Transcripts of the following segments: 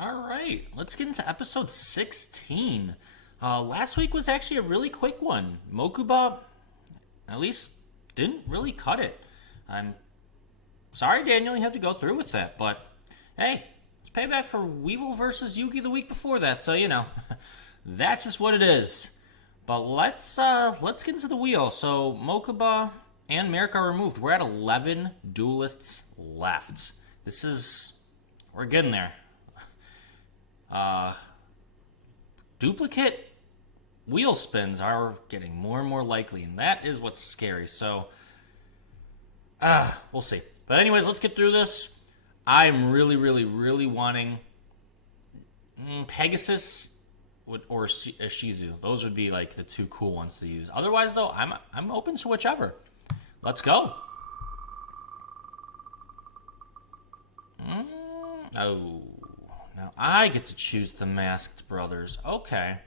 All right, let's get into episode 16. Last week was actually a really quick one. Mokuba, at least, didn't really cut it. I'm sorry, Daniel, you had to go through with that, but hey, it's payback for Weevil versus Yugi the week before that, so that's just what it is. But let's get into the wheel. So Mokuba and Merrick are removed. We're at 11 duelists left. We're getting there. Duplicate wheel spins are getting more and more likely, and that is what's scary. So, we'll see. But anyways, let's get through this. I'm really, really, really wanting Pegasus or Shizu. Those would be like the two cool ones to use. Otherwise, though, I'm open to whichever. Let's go. Oh, now I get to choose the Masked Brothers. Okay.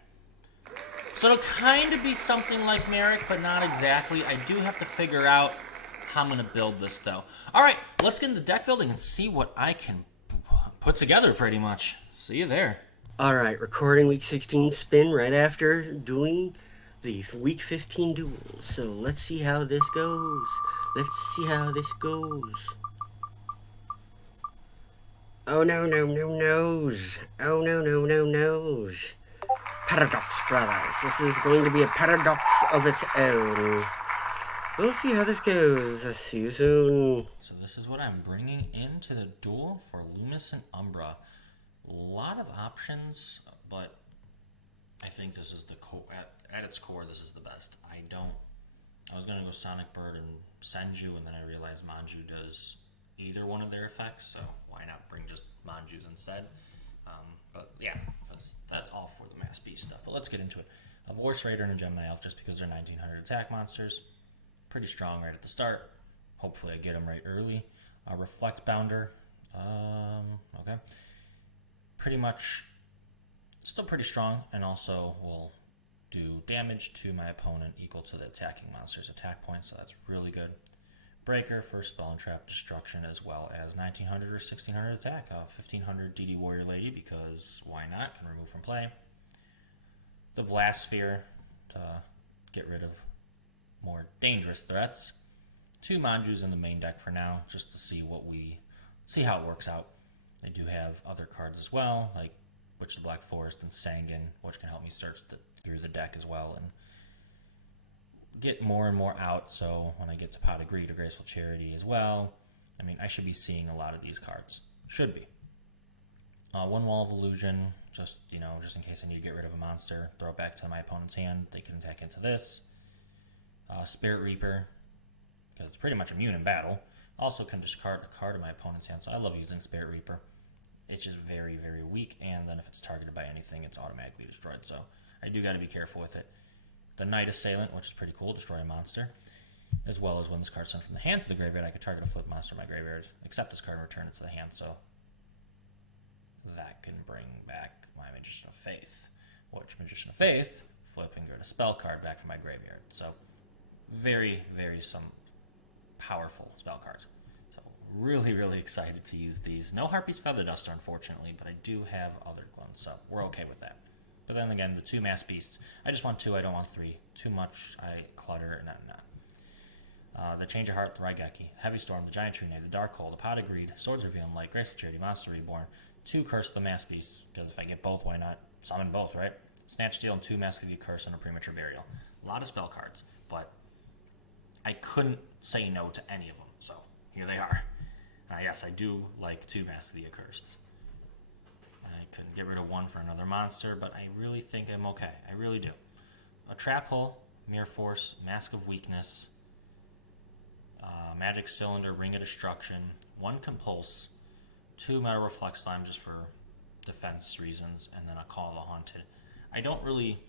So it'll kind of be something like Merrick, but not exactly. I do have to figure out how I'm going to build this, though. All right, let's get into deck building and see what I can put together, pretty much. See you there. All right, recording week 16 spin right after doing the week 15 duels. So let's see how this goes. Oh no, no, no, no's. Oh no, no, no, no's. Paradox Brothers. This is going to be a paradox of its own. We'll see how this goes. See you soon. So this is what I'm bringing into the duel for Lumis and Umbra. A lot of options, but I think this is the core. At its core, this is the best. I was gonna go Sonic Bird and Senju, and then I realized Manju does either one of their effects, so why not bring just Manjus instead? But yeah, because that's all for the Mass Beast stuff. But let's get into it. A Vorse Raider and a Gemini Elf, just because they're 1900 attack monsters. Pretty strong right at the start. Hopefully I get them right early. Reflect Bounder. Okay. Pretty much still pretty strong, and also will do damage to my opponent equal to the attacking monster's attack points, so that's really good. Breaker for spell and trap destruction, as well as 1900 or 1600 attack. 1500 DD Warrior Lady, because why not? Can remove from play. The Blast Sphere to get rid of more dangerous threats. 2 Manjus in the main deck for now, just to see how it works out. They do have other cards as well, like Witch of the Black Forest and Sangan, which can help me search through the deck as well and get more and more out. So when I get to Pot of Greed or Graceful Charity as well, I mean, I should be seeing a lot of these cards. Should be. 1 Wall of Illusion, just in case I need to get rid of a monster, throw it back to my opponent's hand. They can attack into this. Spirit Reaper, because it's pretty much immune in battle. Also can discard a card in my opponent's hand, so I love using Spirit Reaper. It's just very, very weak, and then if it's targeted by anything, it's automatically destroyed, so I do got to be careful with it. The Night Assailant, which is pretty cool, destroy a monster, as well as when this card's sent from the hand to the graveyard, I could target a flip monster in my graveyard, accept this card and return it to the hand, so that can bring back my Magician of Faith, which Magician of Faith, flip and get a spell card back from my graveyard, so very, very some powerful spell cards. So really, really excited to use these. No Harpy's Feather Duster, unfortunately, but I do have other ones, so we're okay with that. But then again, the 2 Mass Beasts, I just want 2, I don't want 3. Too much, I clutter, the Change of Heart, the Raigeki, Heavy Storm, the Giant Tree Knight, the Dark Hole, the Pot of Greed, Swords Revealing Light, Grace of Charity, Monster Reborn, 2 Curse of the Mass Beasts, because if I get both, why not summon both, right? Snatch Steal and 2 Mask of You Curse and a Premature Burial. A lot of spell cards, but I couldn't say no to any of them, so here they are. Yes, I do like 2 Mask of the Accursed. I couldn't get rid of 1 for another monster, but I really think I'm okay. I really do. A Trap Hole, Mirror Force, Mask of Weakness, Magic Cylinder, Ring of Destruction, 1 Compulse, 2 Metal Reflect Slime just for defense reasons, and then a Call of the Haunted. I don't really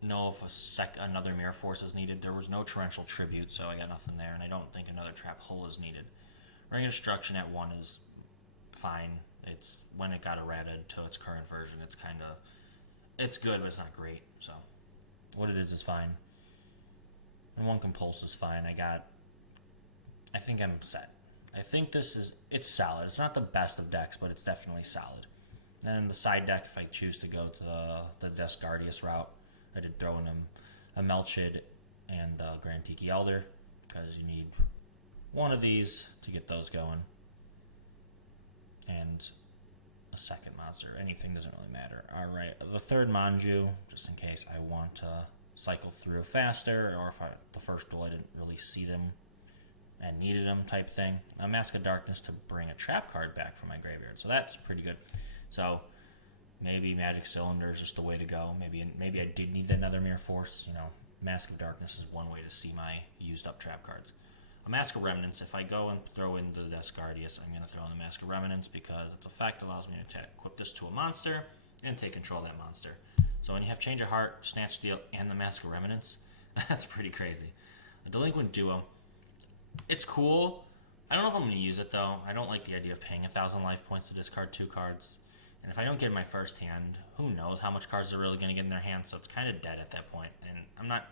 know if another Mirror Force is needed. There was no Torrential Tribute, so I got nothing there, and I don't think another Trap Hole is needed. Ring of Destruction at 1 is fine. It's when it got errated to its current version, it's good, but it's not great. So what it is fine. And 1 Compulse is fine. I think I'm set. I think it's solid. It's not the best of decks, but it's definitely solid. And then the side deck, if I choose to go to the Descardius route, I did throw in a Melchid and Grand Tiki Elder, because you need one of these to get those going. And a second monster. Anything doesn't really matter. Alright, the third Manju, just in case I want to cycle through faster, or if the first duel I didn't really see them and needed them type thing. A Mask of Darkness to bring a trap card back from my graveyard. So that's pretty good. So maybe Magic Cylinder is just the way to go. Maybe I did need another Mirror Force. You know, Mask of Darkness is one way to see my used up trap cards. A Mask of Remnants, if I go and throw in the Descardius, I'm going to throw in the Mask of Remnants because the effect allows me to equip this to a monster and take control of that monster. So when you have Change of Heart, Snatch Steal, and the Mask of Remnants, that's pretty crazy. A Delinquent Duo, it's cool. I don't know if I'm going to use it though. I don't like the idea of paying 1,000 life points to discard 2 cards. And if I don't get in my first hand, who knows how much cards they're really going to get in their hand, so it's kind of dead at that point. And I'm not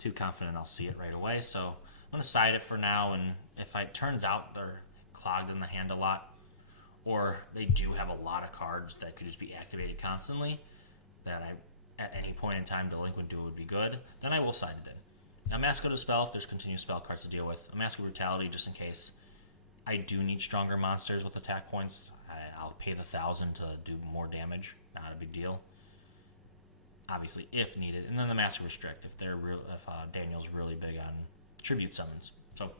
too confident I'll see it right away, so I'm going to side it for now, and if it turns out they're clogged in the hand a lot, or they do have a lot of cards that could just be activated constantly, that at any point in time Delinquent Duo would be good, then I will side it in. A Mask of Dispel if there's continuous spell cards to deal with. A Mask of Brutality just in case I do need stronger monsters with attack points. I'll pay the 1,000 to do more damage. Not a big deal. Obviously, if needed. And then the Mask of Restrict if Daniel's really big on tribute summons. So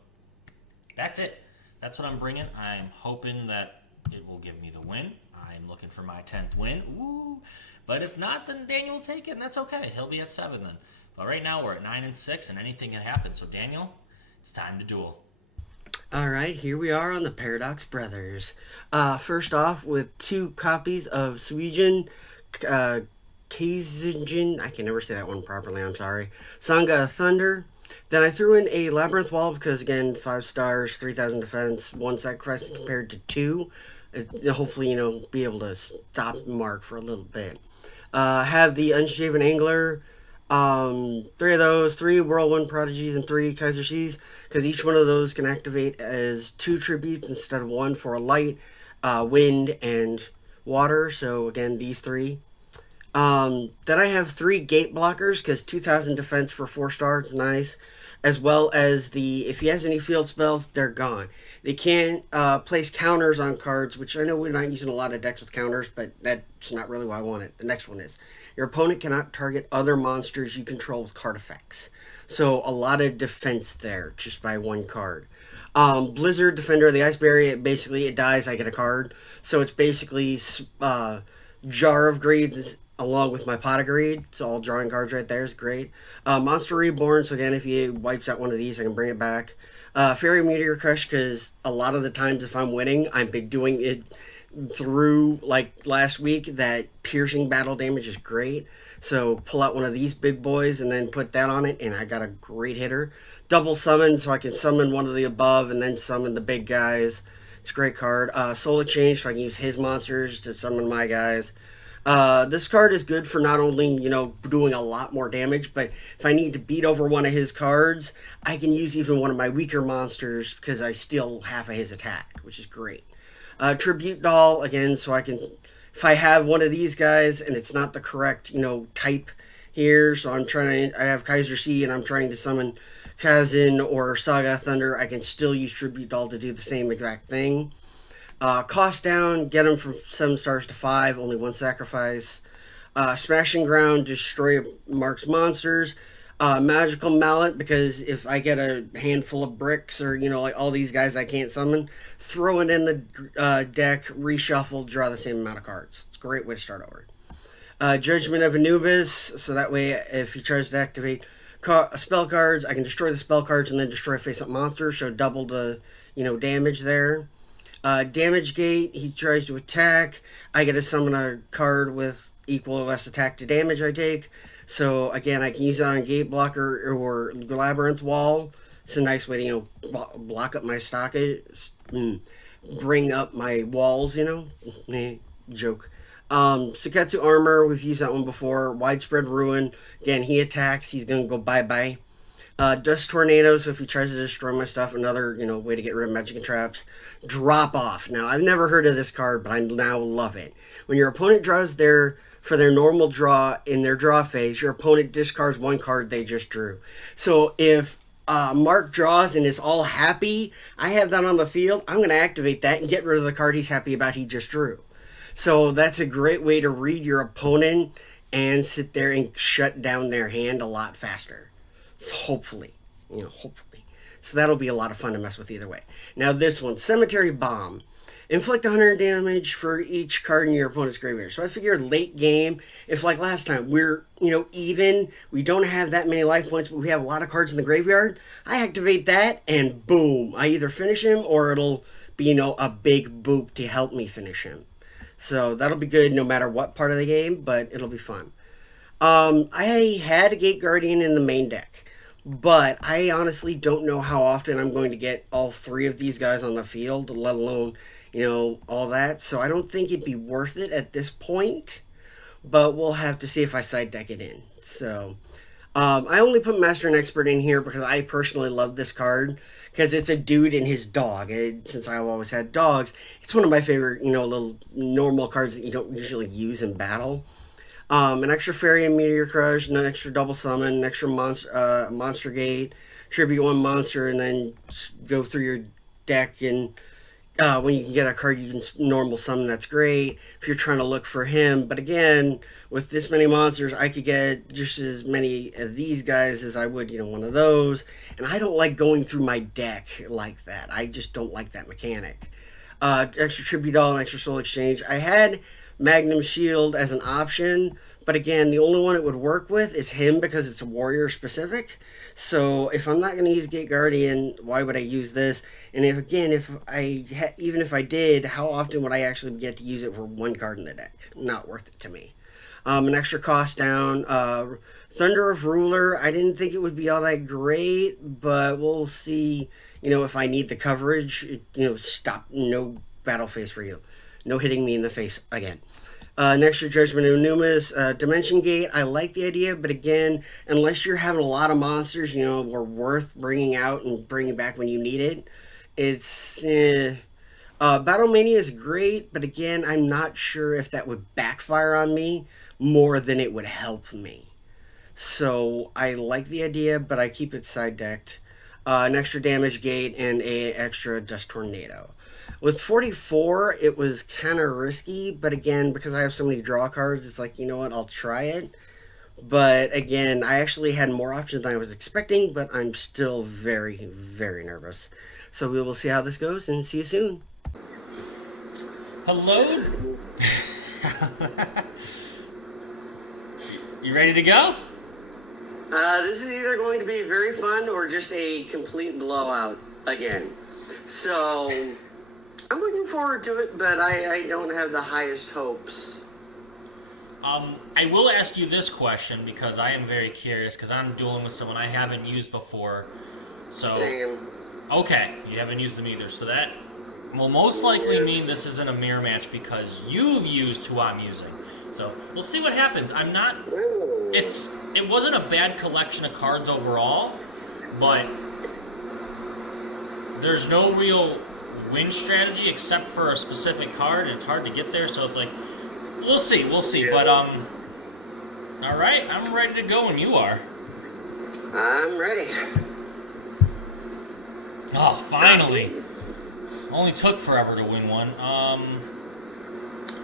that's it. That's what I'm bringing. I'm hoping that it will give me the win. I'm looking for my 10th win. Ooh. But if not, then Daniel will take it, and that's okay. He'll be at 7 then. But right now we're at 9 and 6, and anything can happen. So Daniel, it's time to duel. Alright, here we are on the Paradox Brothers. First off, with 2 copies of Suijin, Kazijin, I can never say that one properly, I'm sorry, Sanga of Thunder. Then I threw in a Labyrinth Wall because, again, 5 stars, 3,000 defense, 1 sacrifice compared to 2. Hopefully, be able to stop Mark for a little bit. Have the Unshaven Angler, 3 of those, 3 Whirlwind Prodigies, and 3 Kaiser Seas, because each one of those can activate as 2 tributes instead of 1 for a light, wind, and water. So again, these 3. Then I have 3 gate blockers, because 2,000 defense for 4 stars, nice. As well as if he has any field spells, they're gone. They can't place counters on cards, which I know we're not using a lot of decks with counters, but that's not really why I want it. The next one is, your opponent cannot target other monsters you control with card effects. So a lot of defense there, just by 1 card. Blizzard, Defender of the Ice Barrier, it dies, I get a card. So it's basically Jar of Greed along with my Pot of Greed. So all drawing cards right there is great. Monster Reborn, so again, if he wipes out one of these, I can bring it back. Fairy Meteor Crush, because a lot of the times if I'm winning, I'm doing it through, like last week, that piercing battle damage is great. So pull out one of these big boys and then put that on it, and I got a great hitter. Double summon, so I can summon one of the above and then summon the big guys. It's a great card. Soul Exchange, so I can use his monsters to summon my guys. This card is good for not only, doing a lot more damage, but if I need to beat over one of his cards, I can use even one of my weaker monsters because I steal half of his attack, which is great. Tribute Doll, again, so I can, if I have one of these guys and it's not the correct, type here, so I have Kaiser C and I'm trying to summon Kazin or Saga Thunder, I can still use Tribute Doll to do the same exact thing. Cost down, get them from 7 stars to 5, only 1 sacrifice. Smashing Ground, destroy Mark's monsters. Magical Mallet, because if I get a handful of bricks or, like all these guys I can't summon, throw it in the deck, reshuffle, draw the same amount of cards. It's a great way to start over. Judgment of Anubis, so that way if he tries to activate spell cards, I can destroy the spell cards and then destroy face-up monsters, so double the, damage there. Damage Gate, he tries to attack, I get to summon a card with equal or less attack to damage I take. So again, I can use it on Gate Blocker or Labyrinth Wall. It's a nice way to, block up my stockage, bring up my walls, joke. Seketsu Armor, we've used that one before. Widespread Ruin, again, he attacks, he's going to go bye-bye. Dust Tornado, so if he tries to destroy my stuff, another, way to get rid of magic and traps. Drop Off. Now, I've never heard of this card, but I now love it. When your opponent draws for their normal draw in their draw phase, your opponent discards one card they just drew. So if Mark draws and is all happy, I have that on the field, I'm going to activate that and get rid of the card he's happy about he just drew. So that's a great way to read your opponent and sit there and shut down their hand a lot faster. So hopefully. So that'll be a lot of fun to mess with either way. Now this one, Cemetery Bomb. Inflict 100 damage for each card in your opponent's graveyard. So I figured late game, if like last time, we're, even, we don't have that many life points, but we have a lot of cards in the graveyard, I activate that and boom, I either finish him or it'll be, a big boop to help me finish him. So that'll be good no matter what part of the game, but it'll be fun. I had a Gate Guardian in the main deck, but I honestly don't know how often I'm going to get all three of these guys on the field, let alone, all that. So I don't think it'd be worth it at this point, but we'll have to see if I side deck it in. So I only put Master and Expert in here because I personally love this card because it's a dude and his dog. Since I've always had dogs, it's one of my favorite, little normal cards that you don't usually use in battle. An extra Fairy and Meteor Crush, an extra Double Summon, an extra Monster Gate, tribute one monster, and then go through your deck, and when you can get a card you can normal summon, that's great if you're trying to look for him. But again, with this many monsters, I could get just as many of these guys as I would, one of those. And I don't like going through my deck like that. I just don't like that mechanic. Extra Tribute All and extra Soul Exchange. I had Magnum Shield as an option, but again, the only one it would work with is him because it's a warrior specific. So if I'm not going to use Gate Guardian, why would I use this? And even if I did, how often would I actually get to use it for one card in the deck? Not worth it to me. An extra cost down. Thunder of Ruler, I didn't think it would be all that great, but we'll see, if I need the coverage, stop, no battle phase for you. No hitting me in the face again. An extra Judgment of Lumis, Dimension Gate, I like the idea, but again, unless you're having a lot of monsters, were worth bringing out and bringing back when you need it, it's, Battle Mania is great, but again, I'm not sure if that would backfire on me more than it would help me. So, I like the idea, but I keep it side decked. An extra Damage Gate and an extra Dust Tornado. With 44, it was kind of risky, but again, because I have so many draw cards, it's like, I'll try it. But again, I actually had more options than I was expecting, but I'm still very, very nervous. So we will see how this goes, and see you soon. Hello? You ready to go? This is either going to be very fun or just a complete blowout again. So I'm looking forward to it, but I don't have the highest hopes. I will ask you this question because I am very curious because I'm dueling with someone I haven't used before. So, Same. Okay, you haven't used them either, so that will most likely mean this isn't a mirror match because you've used who I'm using. So we'll see what happens. I'm not. It wasn't a bad collection of cards overall, but there's no real win strategy except for a specific card, and it's hard to get there. So it's like, we'll see. But all right, I'm ready to go, and you are. I'm ready. Oh, finally! Only took forever to win one.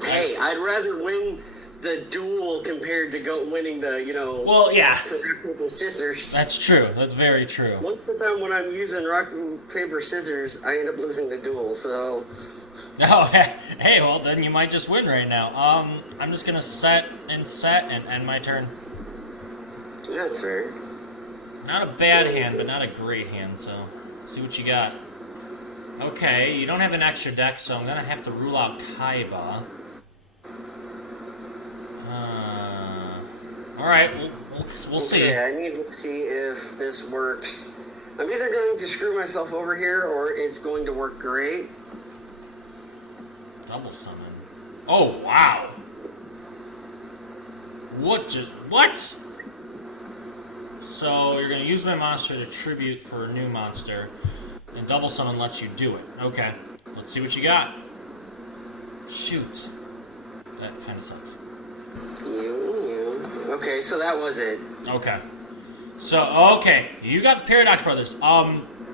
Hey, I'd rather win the duel compared to winning the, Well, yeah. rock, paper, scissors. That's true. That's very true. Most of the time when I'm using rock, paper, scissors, I end up losing the duel, so... Oh, hey, well, then you might just win right now. I'm just gonna set and end my turn. That's fair. Not a bad hand, but not a great hand, so see what you got. Okay, you don't have an extra deck, so I'm gonna have to rule out Kaiba. Alright, we'll see. Okay, I need to see if this works. I'm either going to screw myself over here, or it's going to work great. Double summon. Oh, wow! What? So you're going to use my monster to tribute for a new monster, and double summon lets you do it. Okay, let's see what you got. Shoot. That kind of sucks. Okay, so that was it. Okay. So, okay, you got the Paradox Brothers.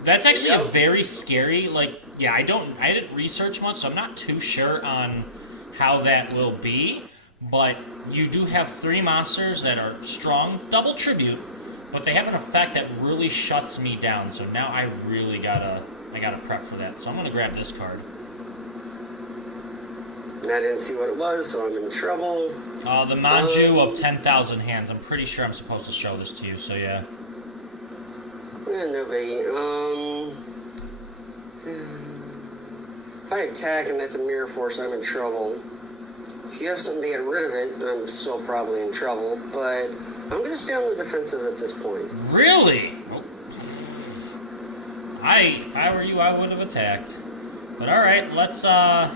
That's actually a very scary, like, yeah, I didn't research much, so I'm not too sure on how that will be, but you do have 3 monsters that are strong, double tribute, but they have an effect that really shuts me down, so now I really gotta prep for that. So I'm gonna grab this card. I didn't see what it was, so I'm in trouble. The Manju of 10,000 hands. I'm pretty sure I'm supposed to show this to you, so yeah. Nobody. If I attack and that's a mirror force, I'm in trouble. If you have something to get rid of it, I'm still probably in trouble, but I'm going to stay on the defensive at this point. Really? If I were you, I would have attacked. But alright, let's, I'm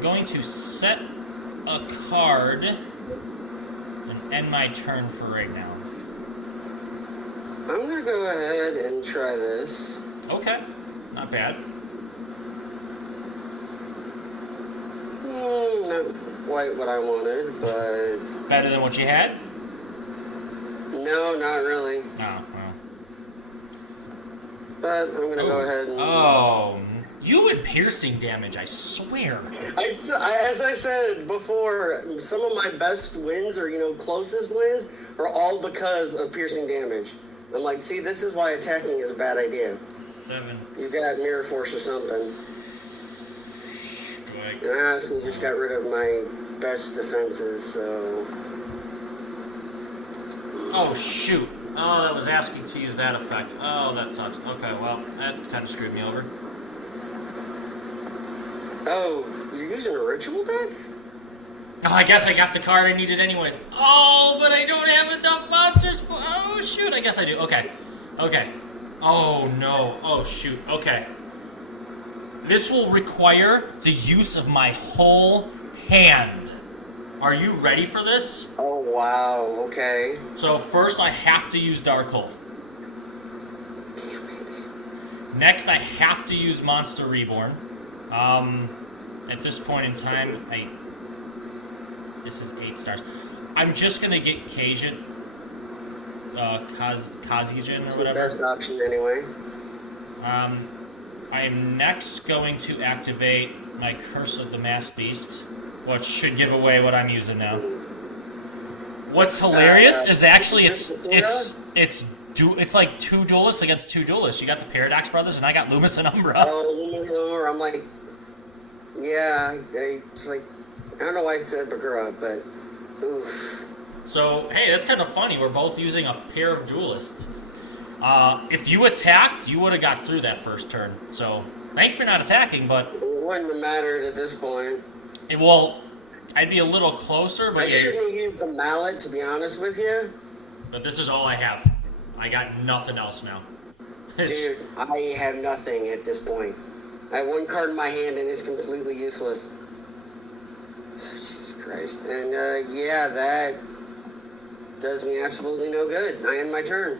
going to set a card and end my turn for right now. I'm going to go ahead and try this. Okay, not bad. Not quite what I wanted, but... Better than what you had? No, not really. Oh, well. But I'm going to go ahead and... Oh, you would piercing damage, I swear. As I said before, some of my best wins or, closest wins are all because of piercing damage. I'm like, see, this is why attacking is a bad idea. 7. You got mirror force or something. I honestly just got rid of my best defenses, so... Oh, shoot. Oh, that was asking to use that effect. Oh, that sucks. Okay, well, that kind of screwed me over. Oh, you're using a ritual deck? Oh, I guess I got the card I needed anyways. Oh, but I don't have enough monsters for... Oh, shoot. I guess I do. Okay. Okay. Oh, no. Oh, shoot. Okay. This will require the use of my whole hand. Are you ready for this? Oh, wow. Okay. So first I have to use Darkhold. Damn it. Next I have to use Monster Reborn. At this point in time, this is 8 stars. I'm just gonna get Kajin, Kazijin or whatever. Best option anyway. I am next going to activate my Curse of the Mass Beast, which should give away what I'm using now. What's hilarious is actually it's like 2 duelists against 2 duelists. You got the Paradox Brothers, and I got Lumis and Umbra. Oh, Lumis Umbra. I'm like, yeah, it's like, I don't know why I said Bakura, but oof. So, hey, that's kind of funny. We're both using a pair of duelists. If you attacked, you would have got through that first turn. So, thanks for not attacking, but... It wouldn't have mattered at this point. Well, I'd be a little closer, but... I shouldn't have used the mallet, to be honest with you. But this is all I have. I got nothing else now. Dude, I have nothing at this point. I have 1 card in my hand and it's completely useless. Jesus Christ. And, yeah, that does me absolutely no good. I end my turn.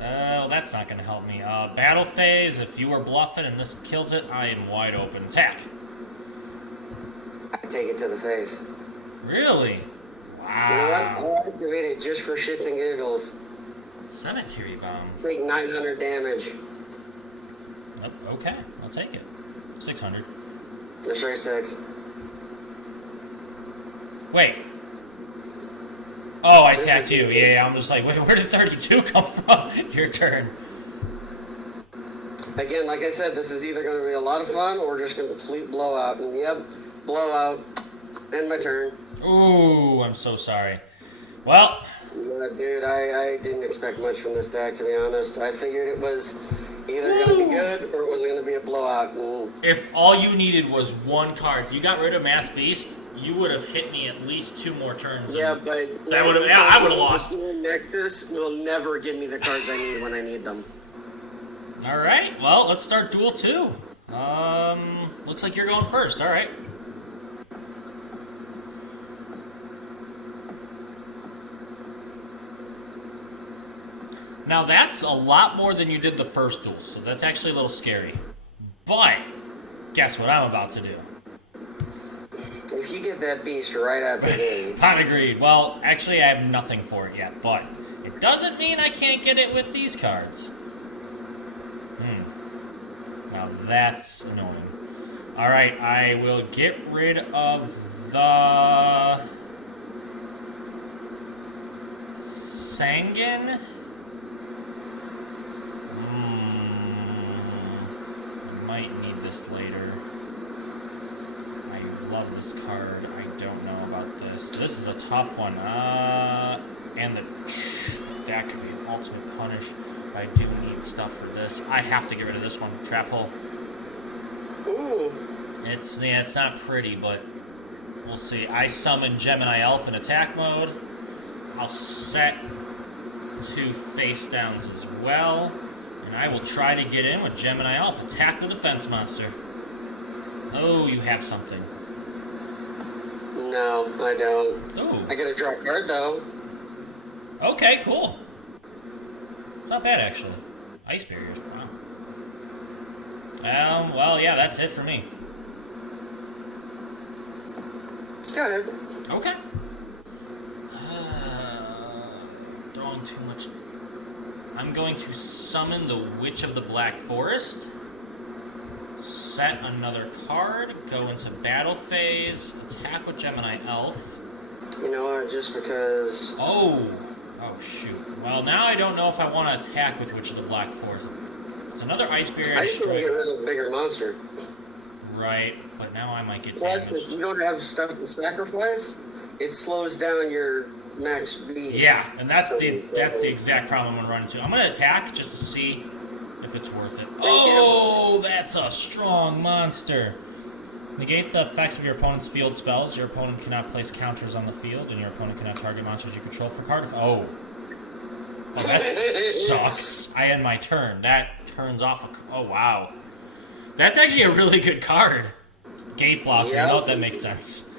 Well, that's not going to help me. Battle phase, if you are bluffing and this kills it, I am wide open. Attack. I take it to the face. Really? Wow. You know what? I'll activate it just for shits and giggles. Cemetery Bomb. Take 900 damage. Okay, I'll take it. 600. Let's try 6. Wait. Oh, I attacked you. Yeah, I'm just like, wait, where did 32 come from? Your turn. Again, like I said, this is either going to be a lot of fun or just a complete blowout. And yep, blowout. End my turn. Ooh, I'm so sorry. Well... Dude, I didn't expect much from this deck, to be honest. I figured it was either going to be good or it was going to be a blowout. If all you needed was 1 card, if you got rid of Mass Beast, you would have hit me at least 2 more turns. Yeah, but... I would have lost. Nexus will never give me the cards I need when I need them. Alright, well, let's start Duel 2. Looks like you're going first, alright. Now that's a lot more than you did the first duel, so that's actually a little scary. But, guess what I'm about to do? If you get that beast right out the gate. Not agreed. Well, actually I have nothing for it yet, but it doesn't mean I can't get it with these cards. Now that's annoying. Alright, I will get rid of the... Sanguine? I might need this later. I love this card. I don't know about this. This is a tough one. And that could be an ultimate punish. I do need stuff for this. I have to get rid of this one. Trap hole. Ooh. It's not pretty, but we'll see. I summon Gemini Elf in attack mode. I'll set 2 face downs as well. And I will try to get in with Gemini Elf. Attack the defense monster. Oh, you have something. No, I don't. Oh. I gotta draw a card, though. Okay, cool. Not bad, actually. Ice barriers, wow. Well, yeah, that's it for me. Go ahead. Okay. Throwing too much. I'm going to summon the Witch of the Black Forest. Set another card. Go into battle phase. Attack with Gemini Elf. You know what? Just because... Oh, shoot. Well, now I don't know if I want to attack with Witch of the Black Forest. It's another Ice Barrier. I just want to get rid of the bigger monster. Right, but now I might get Plus, damaged. if you don't have stuff to sacrifice, it slows down your max beast. Yeah, and that's the exact problem I'm gonna run into. I'm gonna attack just to see if it's worth it. Oh, that's a strong monster. Negate the effects of your opponent's field spells. Your opponent cannot place counters on the field, and your opponent cannot target monsters you control for card. Oh, that sucks. I end my turn. That turns off a... Oh, wow. That's actually a really good card. Gate blocker. Yep. No, that makes sense.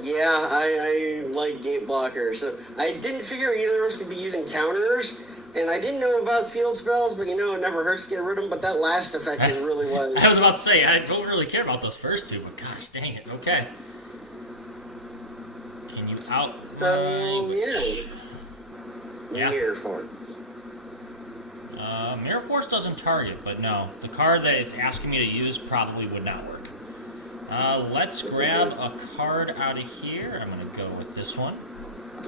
Yeah, I like gate blockers. So I didn't figure either of us could be using counters, and I didn't know about field spells, but it never hurts to get rid of them, but that last effect is really what... I was about to say, I don't really care about those first two, but gosh dang it. Okay. Can you out... So, yeah. Mirror Force. Mirror Force doesn't target, but no. The card that it's asking me to use probably would not work. Let's grab a card out of here. I'm going to go with this one.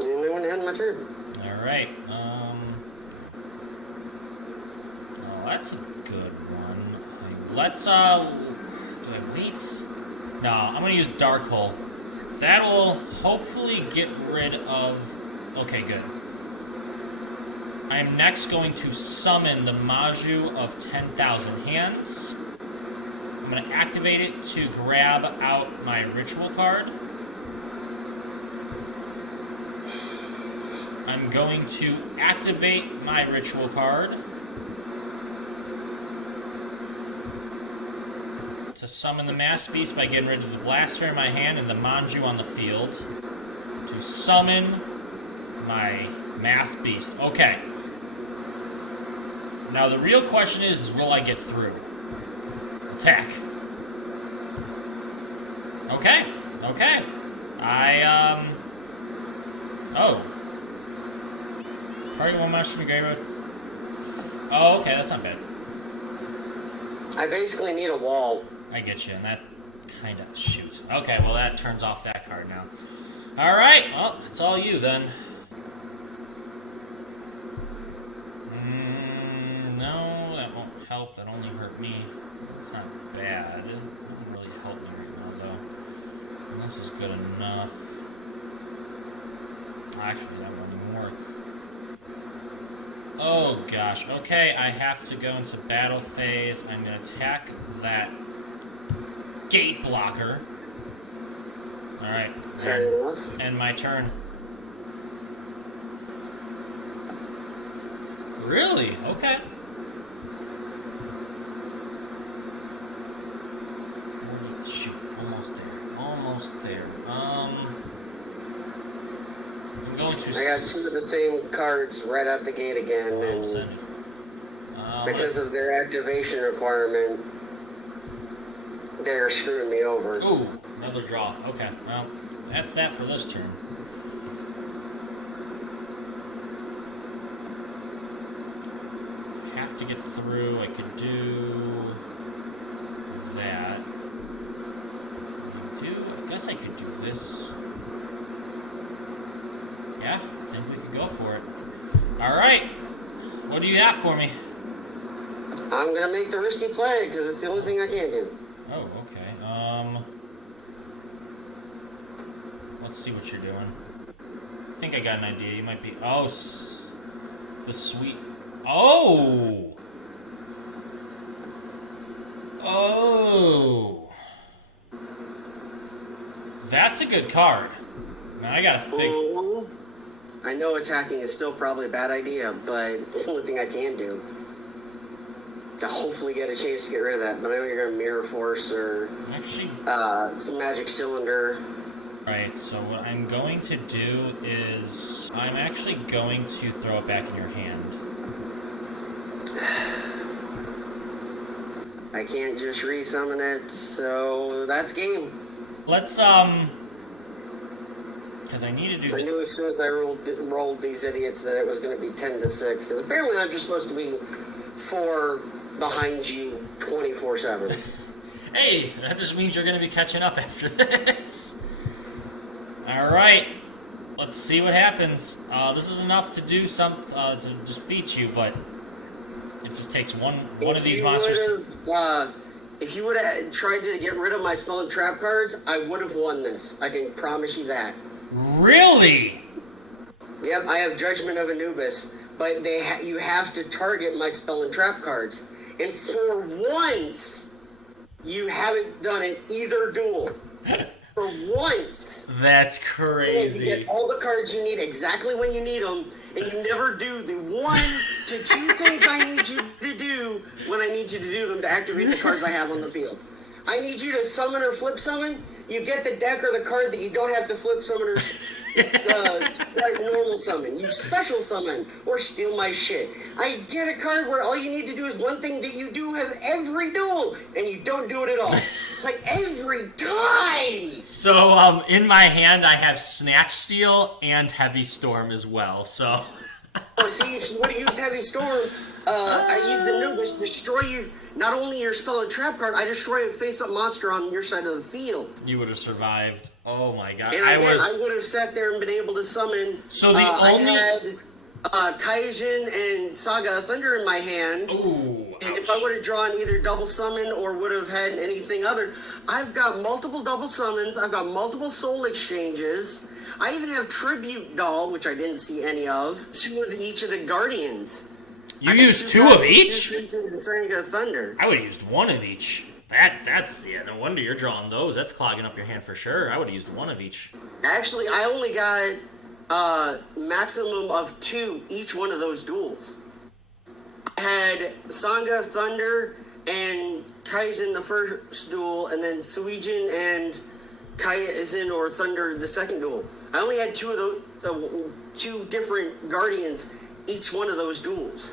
And I want to end my turn. Alright. Oh, that's a good one. Let's, do I wait? No, I'm going to use Dark Hole. That'll hopefully get rid of... Okay, good. I'm next going to summon the Maju of 10,000 Hands. I'm going to activate it to grab out my ritual card. I'm going to activate my ritual card to summon the Mass Beast by getting rid of the Blaster in my hand and the Manju on the field. To summon my Mass Beast. Okay. Now the real question is will I get through? Attack. Okay. Okay. Oh. Target one monster to be graveyard. Oh, okay, that's not bad. I basically need a wall. I get you, and that kind of... Shoot. Okay, well, that turns off that card now. Alright, well, it's all you, then. No, that won't help. That only hurt me. It's not bad. It doesn't really help me right now, though. And this is good enough. Actually, that won't even work. Oh, gosh. Okay, I have to go into battle phase. I'm going to attack that gate blocker. Alright. Fair enough. End my turn. Really? Okay. Shoot, almost there. Almost there. I'm going to I got two of the same cards right out the gate again, and because of their activation requirement, they're screwing me over. Ooh, another draw. Okay, well, that's that for this turn. Have to get through. I could do that. I guess I could do this. Yeah, I think we could go for it. All right, what do you have for me? I'm gonna make the risky play because it's the only thing I can do. Oh, okay. Let's see what you're doing. I think I got an idea. You might be. Oh, the sweet. Oh! Oh! That's a good card. Now I gotta figure. I know attacking is still probably a bad idea, but it's the only thing I can do to hopefully get a chance to get rid of that. But I know you're gonna Mirror Force or actually some Magic Cylinder. Right, so what I'm going to do is I'm actually going to throw it back in your hand. I can't just resummon it, so that's game. Let's because I need to do. I knew as soon as I rolled these idiots that it was going to be 10-6, because apparently I'm just supposed to be 4 behind you 24/7. Hey, that just means you're going to be catching up after this. All right, let's see what happens. This is enough to do to defeat you, but it just takes one of these monsters. If you would have tried to get rid of my spell and trap cards, I would have won this. I can promise you that. Really? Yep, I have Judgment of Anubis, but you have to target my spell and trap cards. And for once, you haven't done it either duel. For once. That's crazy. You get all the cards you need exactly when you need them, and you never do the 1 to 2 things I need you to do when I need you to do them to activate the cards I have on the field. I need you to summon or flip summon. You get the deck or the card that you don't have to flip summon or normal summon. You special summon or steal my shit. I get a card where all you need to do is one thing that you do have every duel, and you don't do it at all. Like every time! So, in my hand, I have Snatch Steal and Heavy Storm as well, so... Oh, see, if you would have used Heavy Storm, I used the Anubis to destroy you, not only your spell and trap card, I destroy a face-up monster on your side of the field. You would have survived. Oh my god. And I would have sat there and been able to summon... So the only... I had Kaijin and Saga of Thunder in my hand. Ooh, and ouch. if I would have drawn either double summon or would have had anything other, I've got multiple double summons, I've got multiple soul exchanges, I even have Tribute Doll, which I didn't see any of, 2 of each of the Guardians. You used 2 of each? The Saga of Thunder. I would have used 1 of each. That's yeah, no wonder you're drawing those. That's clogging up your hand for sure. I would have used 1 of each. Actually, I only got maximum of 2 each one of those duels. I had Sangha of Thunder and Kaizen the first duel, and then Suijin and Kaizen or Thunder the second duel. I only had 2 of those, 2 different Guardians each one of those duels.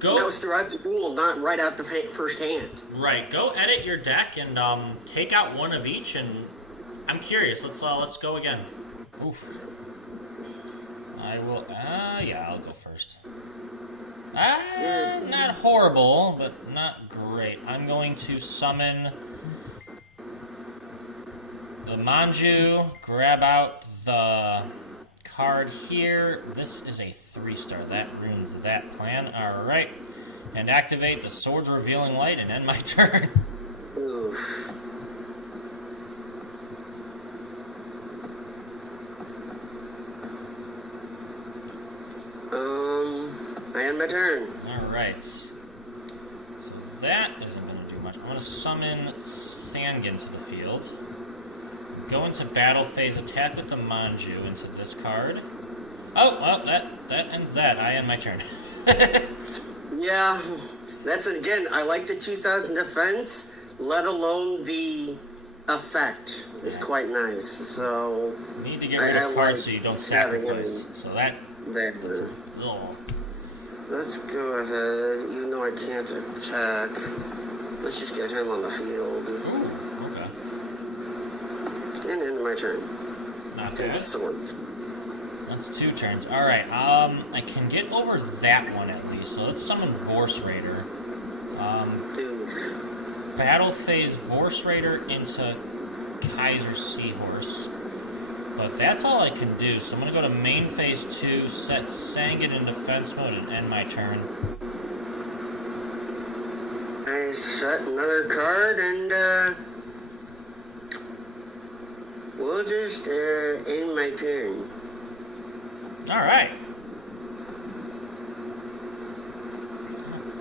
Go. That was throughout the duel, not right out the first hand. Right. Go edit your deck and take out 1 of each. And I'm curious. Let's go again. Oof. I will. Yeah, I'll go first. Not horrible, but not great. I'm going to summon the Manju. Grab out the card here. This is a 3-star. That ruins that plan. Alright. And activate the Sword's Revealing Light and end my turn. Oof. I end my turn. Alright. So that isn't going to do much. I'm going to summon Sangin to the field. Go into battle phase, attack with the Manju into this card. Oh, well, that ends that. I end my turn. Yeah, that's again, I like the 2000 defense, let alone the effect is quite nice. So You need to get rid of cards so you don't sacrifice. So that. There. Oh. Let's go ahead. You know I can't attack. Let's just get him on the field. Ooh, okay. And end my turn. Not Two bad. swords. That's 2 turns. Alright, I can get over that one at least. So let's summon Vorse Raider. Battle phase Vorse Raider into Kaiser Seahorse. But that's all I can do. So I'm going to go to main phase 2, set Sangin in defense mode, and end my turn. I set another card, and we'll just end my turn. Alright.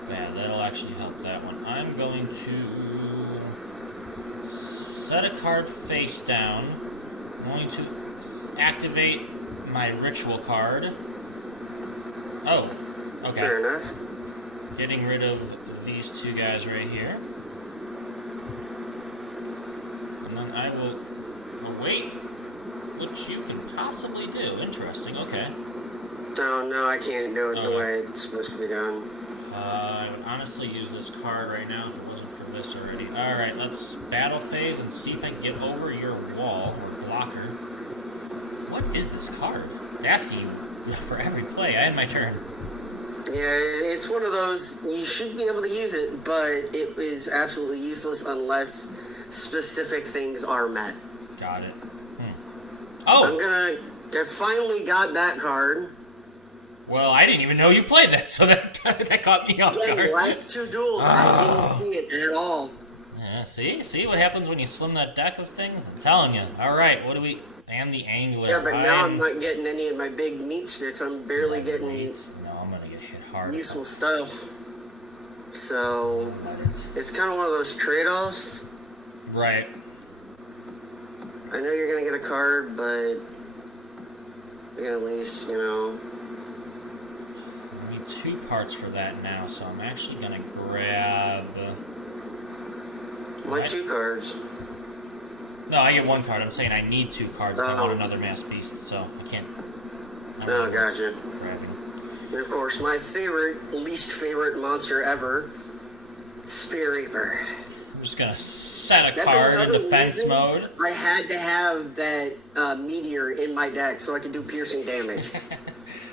Yeah, that'll actually help that one. I'm going to set a card face down. I'm going to activate my ritual card. Oh, okay. Fair enough. Getting rid of these 2 guys right here. And then I will await what you can possibly do. Interesting, okay. Oh, no, I can't do it the Okay. way it's supposed to be done. I would honestly use this card right now if it wasn't for this already. Alright, let's battle phase and see if I can get over your wall or blocker. What is this card? It's asking for every play. I end my turn. Yeah, it's one of those, you should be able to use it, but it is absolutely useless unless specific things are met. Got it. Oh! I finally got that card. Well, I didn't even know you played that, so that caught me off guard. Yeah, last 2 duels, I didn't see it at all. Yeah, see what happens when you slim that deck of things? I'm telling you. Alright, what do we... And the Angler. Yeah, but now I'm not getting any of my big meat sticks. I'm barely getting No, I'm gonna get hit hard. useful stuff. So, it's kind of one of those trade-offs. Right. I know you're going to get a card, but we can at least, you know... I need 2 parts for that now, so I'm actually gonna grab... My 2 cards. No, I get 1 card. I'm saying I need 2 cards if I want another Mass Beast, so I can't... Oh, gotcha. Grabbing. And of course, my least favorite monster ever, Spear Reaper. I'm just gonna set a card in defense mode. I had to have that meteor in my deck so I could do piercing damage.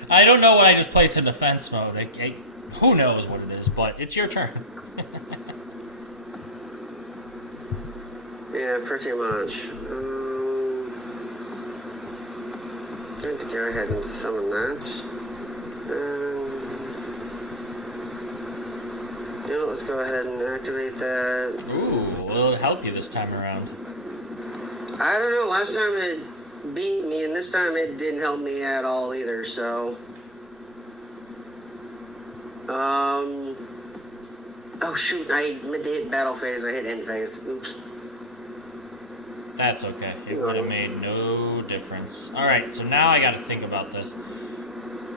I don't know what I just placed in defense mode. Who knows what it is, but it's your turn. Yeah, pretty much. Going to go ahead and summon that. Let's go ahead and activate that. Ooh, will it help you this time around? I don't know. Last time it beat me, and this time it didn't help me at all either, so... Oh, shoot. I meant to hit battle phase. I hit end phase. Oops. That's okay. It would have made no difference. Alright, so now I gotta think about this.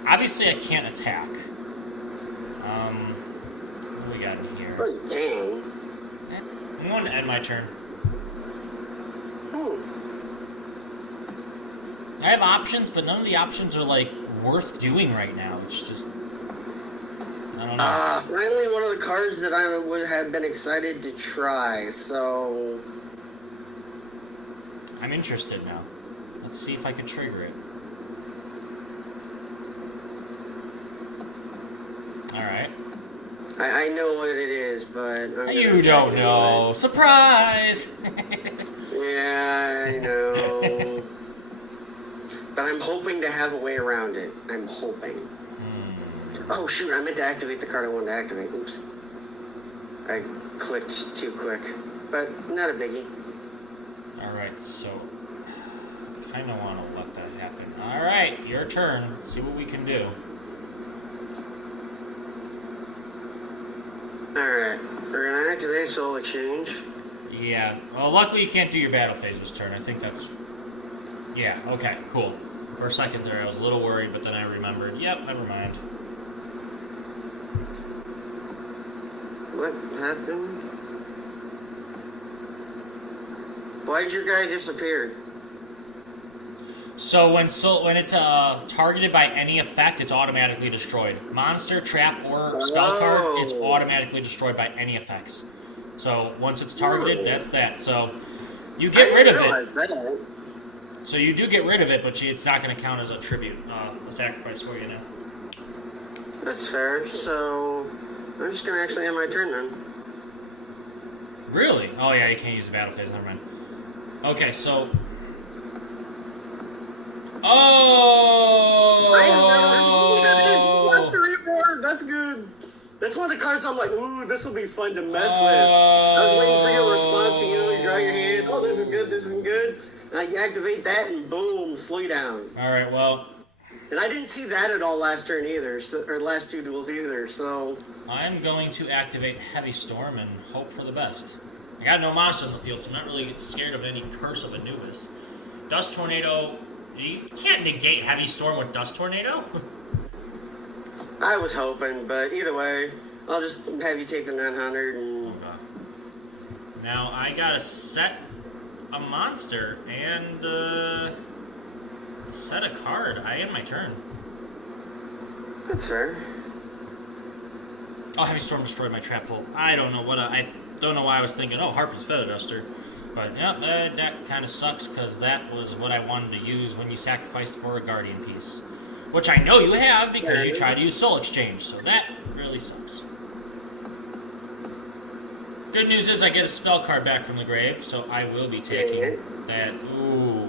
Obviously, I can't attack. What do we got in here? Oh, dang. I'm going to end my turn. I have options, but none of the options are, like, worth doing right now. It's just... I don't know. Finally one of the cards that I would have been excited to try, so... I'm interested now. Let's see if I can trigger it. Alright. I know what it is, but... You don't know. Surprise! Yeah, I know. But I'm hoping to have a way around it. I'm hoping. Oh, shoot, I meant to activate the card I wanted to activate. Oops. I clicked too quick. But not a biggie. Alright, so... kind of want to let that happen. Alright, your turn. Let's see what we can do. Alright, we're going to activate Soul Exchange. Yeah, well, luckily you can't do your battle phase this turn. I think that's... Yeah, okay, cool. For a second there, I was a little worried, but then I remembered. Yep, never mind. What happened? Why'd your guy disappear? So when it's targeted by any effect, it's automatically destroyed. Monster, trap, or spell card, it's automatically destroyed by any effects. So once it's targeted, that's that. So you get rid of it. So you do get rid of it, but it's not going to count as a tribute, a sacrifice for you now. That's fair. So I'm just going to actually end my turn then. Really? Oh yeah, you can't use the battle phase. Never mind. Okay, so. Oh! That's good. That's one of the cards I'm like, ooh, this will be fun to mess with. I was waiting for your response to, you draw your hand. Oh, this is good. And you activate that and boom, slow you down. Alright, well. And I didn't see that at all last turn either, or last two duels either, so. I'm going to activate Heavy Storm and hope for the best. I got no monster in the field, so I'm not really scared of any Curse of Anubis. Dust Tornado. You can't negate Heavy Storm with Dust Tornado. I was hoping, but either way, I'll just have you take the 900 and... Okay. Now, I gotta set a monster and, set a card. I end my turn. That's fair. Oh, Heavy Storm destroyed my trap hole. I don't know what I don't know why I was thinking, oh, Harpy's Feather Duster. But, yeah, that kind of sucks, because that was what I wanted to use when you sacrificed for a Guardian piece. Which I know you have, because you tried to use Soul Exchange, so that really sucks. Good news is I get a spell card back from the grave, so I will be taking that. Ooh.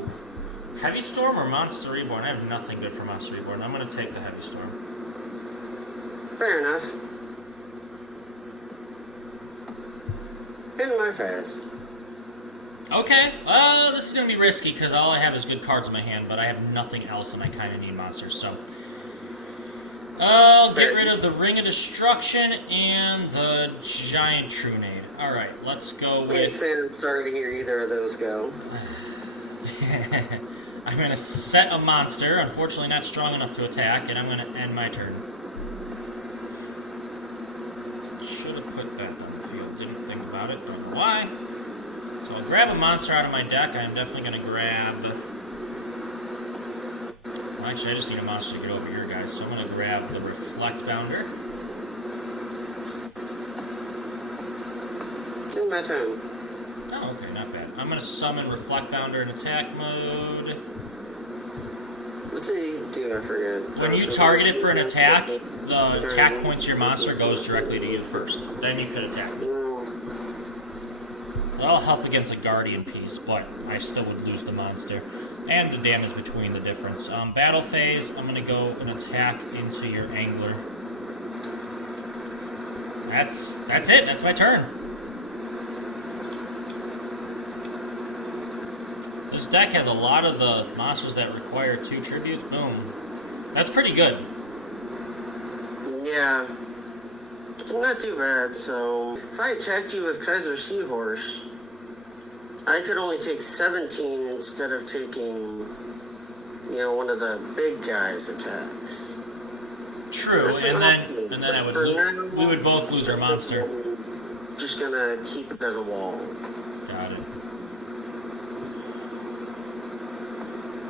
Heavy Storm or Monster Reborn? I have nothing good for Monster Reborn. I'm going to take the Heavy Storm. Fair enough. In my face. Okay, this is going to be risky because all I have is good cards in my hand, but I have nothing else and I kind of need monsters, so. I'll get rid of the Ring of Destruction and the Giant Trunade. Alright, let's go with... I'm sorry to hear either of those go. I'm going to set a monster, unfortunately not strong enough to attack, and I'm going to end my turn. Should have put that on the field, didn't think about it, don't know why. So I'll grab a monster out of my deck. I'm definitely going to grab... Well, actually, I just need a monster to get over here, guys. So I'm going to grab the Reflect Bounder. It's my turn. Oh, okay, not bad. I'm going to summon Reflect Bounder in attack mode. What's it do? I forget. When you target it for an attack, the attack points of your monster goes directly to you first. Then you could attack it. That'll help against a Guardian piece, but I still would lose the monster. And the damage between the difference. Battle phase, I'm going to go and attack into your Angler. That's it. That's my turn. This deck has a lot of the monsters that require 2 tributes. Boom. That's pretty good. Yeah. It's not too bad, so... If I attacked you with Kaiser Seahorse, I could only take 17 instead of taking, one of the big guys' attacks. True, and then we would both lose our monster. Just gonna keep it as a wall. Got it.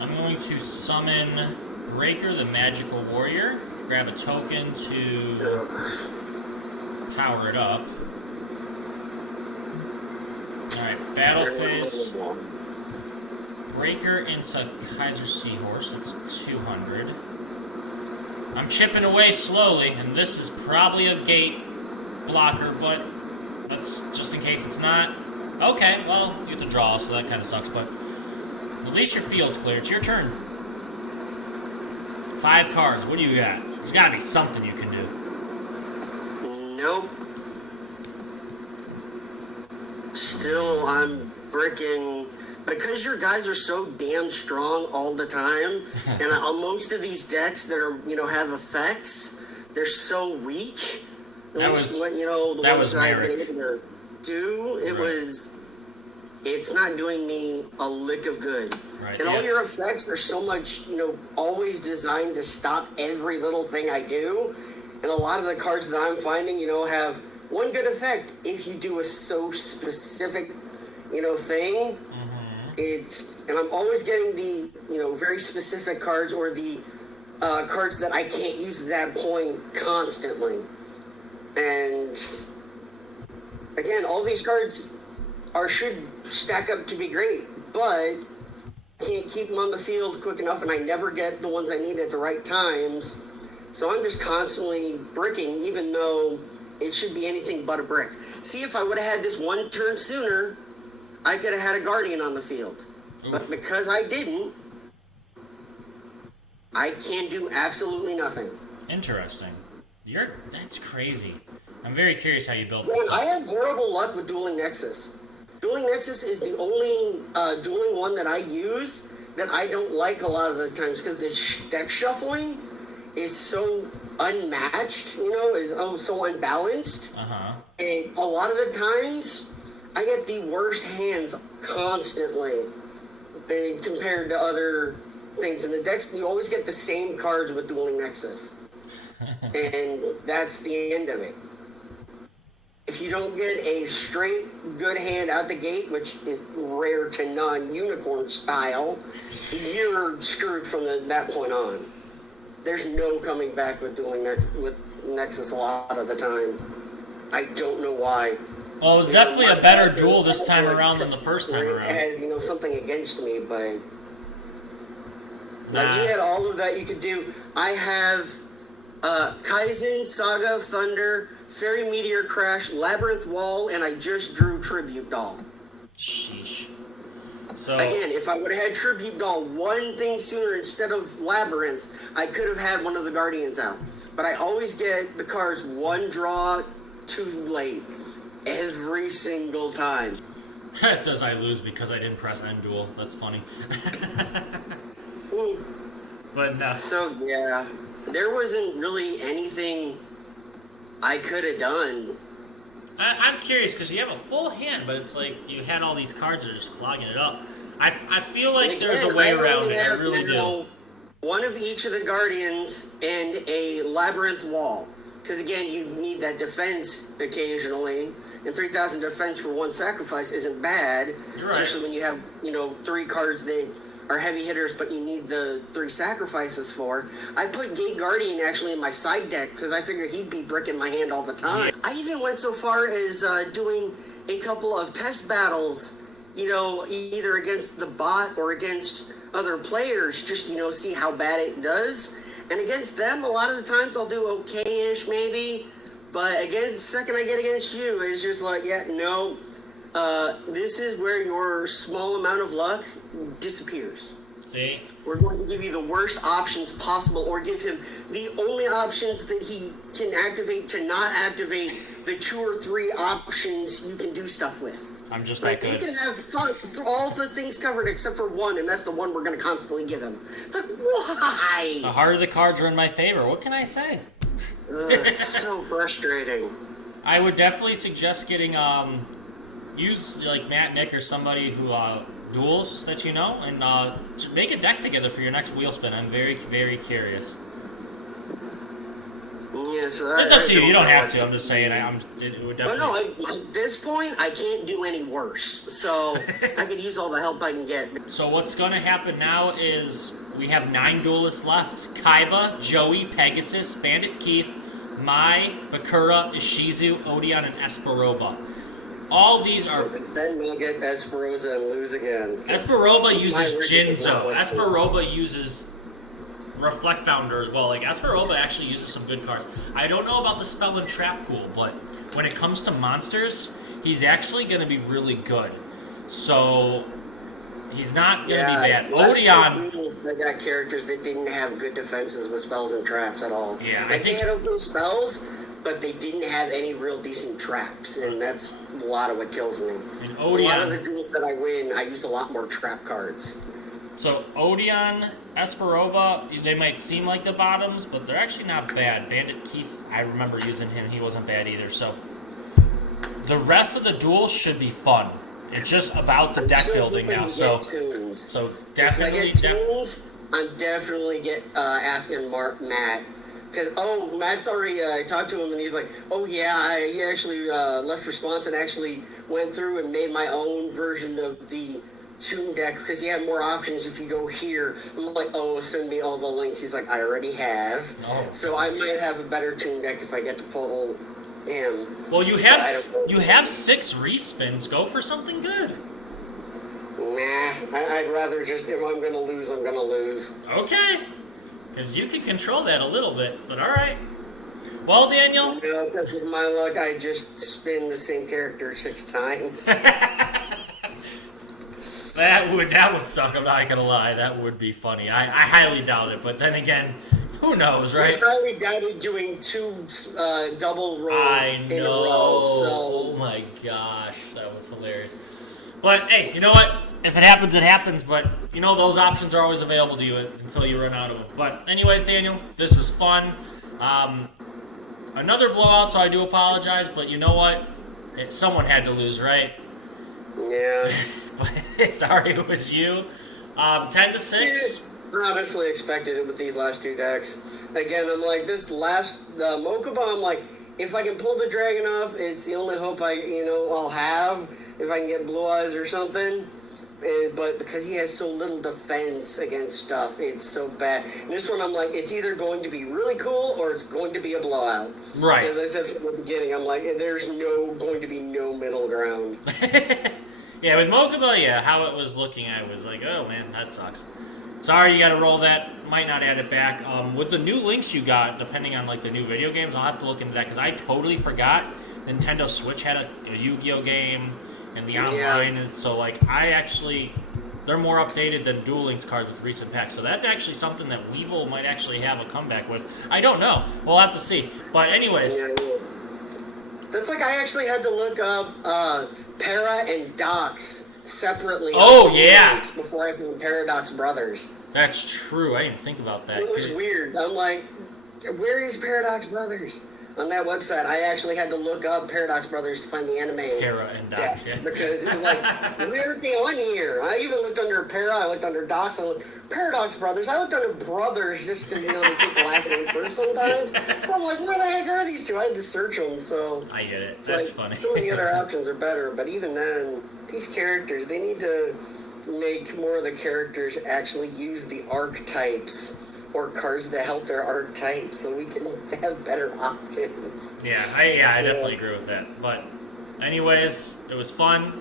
I'm going to summon Breaker, the Magical Warrior. Grab a token to power it up. Alright, battle phase. Breaker into Kaiser Seahorse, that's 200. I'm chipping away slowly, and this is probably a gate blocker, but that's just in case it's not. Okay, well, you get to draw, so that kind of sucks, but at least your field's clear. It's your turn. 5 cards, what do you got? There's gotta be something you can do. Nope. Still, I'm bricking... Because your guys are so damn strong all the time, and on most of these decks that are, have effects, they're so weak. That was I've been able to do, it's not doing me a lick of good. Right, and all your effects are so much, always designed to stop every little thing I do. And a lot of the cards that I'm finding, have one good effect if you do a so specific, thing. Mm-hmm. and I'm always getting the, very specific cards or the cards that I can't use at that point constantly. And again, all these cards should stack up to be great, but can't keep them on the field quick enough, and I never get the ones I need at the right times. So I'm just constantly bricking, even though it should be anything but a brick. See, if I would have had this one turn sooner, I could have had a Guardian on the field. Oof. But because I didn't, I can do absolutely nothing. Interesting. That's crazy. I'm very curious how you built this. I have horrible luck with Dueling Nexus. Dueling Nexus is the only dueling one that I use that I don't like a lot of the times because the deck shuffling is so unmatched, is so unbalanced. Uh-huh. And a lot of the times, I get the worst hands constantly compared to other things. In the decks, you always get the same cards with Dueling Nexus. And that's the end of it. If you don't get a straight good hand out the gate, which is rare to none, unicorn style, you're screwed from that point on. There's no coming back with with Nexus a lot of the time. I don't know why. Well, it was definitely a better duel this time around than the first time around. It has, something against me, but like you had all of that you could do. I have Kaizen, Saga of Thunder, Fairy Meteor Crash, Labyrinth Wall, and I just drew Tribute Doll. Sheesh. So again, if I would have had Tribute Doll one thing sooner instead of Labyrinth, I could have had one of the Guardians out. But I always get the cards one draw too late. Every single time. It says I lose because I didn't press end duel. That's funny. But no. So, yeah. There wasn't really anything I could have done. I'm curious because you have a full hand, but it's like you had all these cards that are just clogging it up. I feel like again, there's a way around it. I really do. One of each of the Guardians and a Labyrinth Wall. Because again, you need that defense occasionally. And 3,000 defense for one sacrifice isn't bad. You're right. Especially when you have, 3 cards that are heavy hitters, but you need the 3 sacrifices for. I put Gate Guardian actually in my side deck because I figured he'd be bricking my hand all the time. Yeah. I even went so far as doing a couple of test battles, either against the bot or against other players, just, see how bad it does. And against them, a lot of the times I'll do okay-ish maybe, but again, the second I get against you, it's just like, yeah, no, this is where your small amount of luck disappears. See? We're going to give you the worst options possible, or give him the only options that he can activate to not activate the 2 or 3 options you can do stuff with. I'm just that good. He can have all the things covered except for one, and that's the one we're going to constantly give him. It's like, why? The harder the cards are in my favor. What can I say? It's so frustrating. I would definitely suggest getting use like Matt, Nick, or somebody who duels that and make a deck together for your next wheel spin. I'm very, very curious. Yes, it's up to you. You don't have to. I'm just saying. It would definitely. But no, at this point, I can't do any worse. So I could use all the help I can get. So what's going to happen now is we have 9 duelists left: Kaiba, Joey, Pegasus, Bandit Keith, Mai, Bakura, Ishizu, Odeon, and Esperoba. All these are. Then we'll get Esperosa and lose again. Esperoba uses Jinzo. Esperoba uses Reflect Bounder as well. Like, Esperoba actually uses some good cards. I don't know about the Spell and Trap pool, but when it comes to monsters, he's actually going to be really good. So, he's not going to be bad. Odeon... I got characters that didn't have good defenses with spells and traps at all. Yeah, I think they had okay spells, but they didn't have any real decent traps, and that's a lot of what kills me. And Odeon... A lot of the duels that I win, I use a lot more trap cards. So, Odeon, Esperoba, they might seem like the bottoms, but they're actually not bad. Bandit Keith, I remember using him. He wasn't bad either. So, the rest of the duels should be fun. It's just about the deck building now. So definitely... I'm definitely asking Matt. Because, Matt's already, I talked to him, and he's like, he actually left response and actually went through and made my own version of the Toon Deck because he had more options if you go here. I'm like, oh, send me all the links. He's like, I already have. Oh. So I might have a better Toon Deck if I get to pull him. Well, you have 6 respins. Go for something good. Nah, I'd rather just, if I'm going to lose, I'm going to lose. Okay. Because you can control that a little bit, but alright. Well, Daniel. No, because with my luck, I just spin the same character 6 times. That would suck, I'm not gonna lie. That would be funny. I highly doubt it, but then again, who knows, right? I highly doubted doing 2 double rolls in a row. Oh my gosh, that was hilarious. But hey, you know what? If it happens, it happens. But you know those options are always available to you until you run out of them. But anyways, Daniel, this was fun. Another blowout, so I do apologize. But you know what? Someone had to lose, right? Yeah. But sorry, it was you. 10-6. I honestly expected it with these last 2 decks. Again, I'm like, this last Mokuba, I'm like, if I can pull the dragon off, it's the only hope I'll have if I can get Blue Eyes or something. But because he has so little defense against stuff, it's so bad. And this one, I'm like, it's either going to be really cool or it's going to be a blowout. Right. As I said from the beginning, I'm like, there's going to be no middle ground. Yeah, with Mokuba, how it was looking, I was like, oh man, that sucks. Sorry, you got to roll that. Might not add it back. With the new links you got, depending on like the new video games, I'll have to look into that because I totally forgot Nintendo Switch had a Yu-Gi-Oh game and the online is so like they're more updated than Duel Links cards with recent packs. So that's actually something that Weevil might actually have a comeback with. I don't know. We'll have to see. But anyways, that's like I actually had to look up Para and Dox separately. Oh, yeah. Before I found Paradox Brothers. That's true. I didn't think about that. It was weird. I'm like, where is Paradox Brothers? On that website, I actually had to look up Paradox Brothers to find the anime. Para and Dox, because it was like, where are they on here? I even looked under Para, I looked under Dox, I looked Paradox Brothers. I looked under Brothers just to, they take the last name first sometimes. So I'm like, where the heck are these two? I had to search them, so... I get it. That's funny. Some of the other options are better, but even then, these characters, they need to make more of the characters actually use the archetypes or cards that help their archetypes so we can have better options. Yeah, I definitely agree with that. But anyways, it was fun.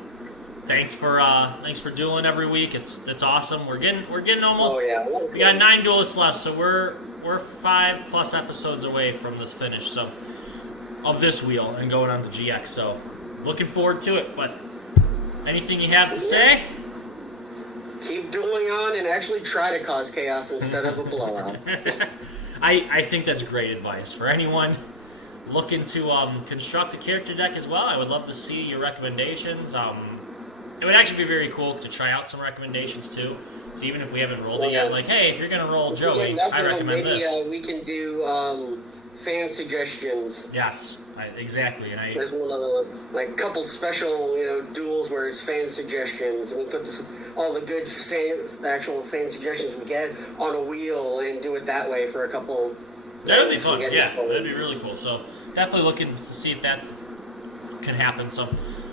Thanks for dueling every week. It's awesome. We're getting almost. Oh yeah. We got 9 duelists left, so we're 5+ episodes away from this finish. So of this wheel and going on to GX. So looking forward to it. But anything you have to say? Keep dueling on and actually try to cause chaos instead of a blowout. I think that's great advice for anyone looking to construct a character deck as well. I would love to see your recommendations. It would actually be very cool to try out some recommendations too. So even if we haven't rolled it yet, like, hey, if you're gonna roll Joey, I recommend maybe, this. We can do fan suggestions. Yes, exactly. And there's one other like couple special duels where it's fan suggestions, and we put all the good actual fan suggestions we get on a wheel and do it that way for a couple. That would be fun. Yeah, that'd be really cool. So definitely looking to see if that can happen. So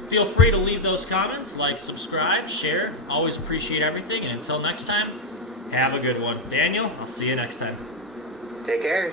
feel free to leave those comments, like, subscribe, share. Always appreciate everything. And until next time, have a good one. Daniel, I'll see you next time. Take care.